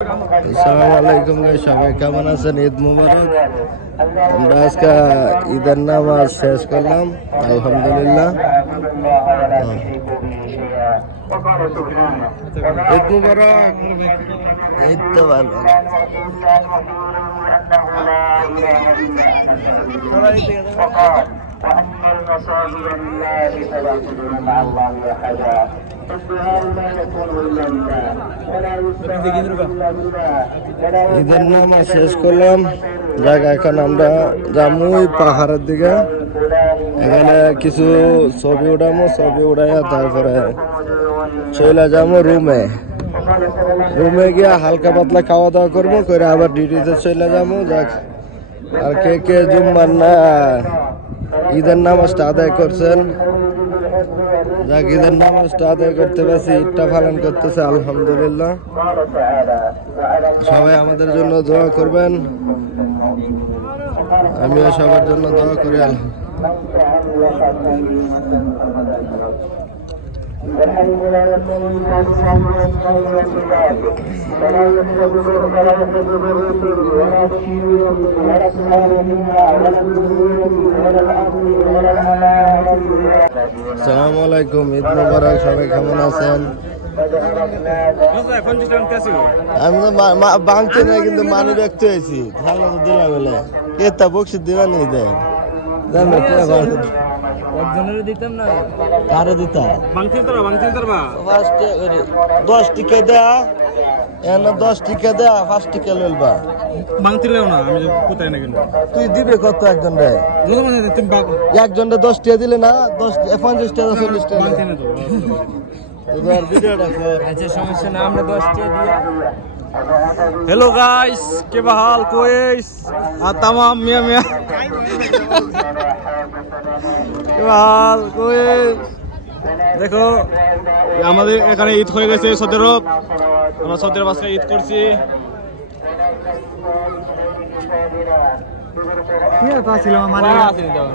আসসালামু আলাইকুম গাইস, সবাই কেমন আছেন? ঈদ মুবারক। আমরা আজকে ঈদের নামাজ শেষ করলাম আলহামদুলিল্লাহ। ঈদ মুবারক। ঈদ তো ভালো। وأن المساجد لله فلا تدعوا مع الله أحدا الدعاء لا يكون إلا لله ولا يستعان إلا بالله ঈদের নামাজ শেষ করলাম। জায়গা এখন আমরা যামুই পাহাড়ের দিকে। এখানে কিছু ছবি উঠামো, ছবি উঠাইয়া তারপরে চলে যাবো রুমে গিয়া হালকা পাতলা খাওয়া দাওয়া করবো, করে আবার ডিউটিতে চলে যাবো। যাক, আর কে কে জুম্মার না ঈদের নামাজটা আদায় করছেন? যাক, ঈদের নামাজটা আদায় করতে পারছি, ঈদটা পালন করতেছে আলহামদুলিল্লাহ। সবাই আমাদের জন্য দোয়া করবেন, আমিও সবার জন্য দোয়া করি। আসসালামু আলাইকুম, ঈদ মুবারক। সবাই কেমন আছেন? আমি তো বাংছি না, কিন্তু মানি ব্যক্ত হয়েছি। ভালো তো দিলাম বলে কেতা বক্সি দিবা নেই দেয় দিতাম না। কারে দিতা 10 টিকা দেয়া, 10 টিকা দেয়া, 5 টিকা লইবা বাংতিলেও না। আমি কোথায় না, কিন্তু তুই দিবে কত একজন রে? একজন 10 টাকা দিলে না, 50 টাকা 40 টাকা। সমস্যা না, আমরা 10 টাকা দিয়ে। हेलो गाइस, के बहाल कोइस तमाम मियाँ मियाँ के बहाल कोइस। देखो আমাদের এখানে ঈদ হয়ে গেছে 17। আমরা 17 আজকে ঈদ করছি। কি আর পাছিল মানে আছে নি দাও।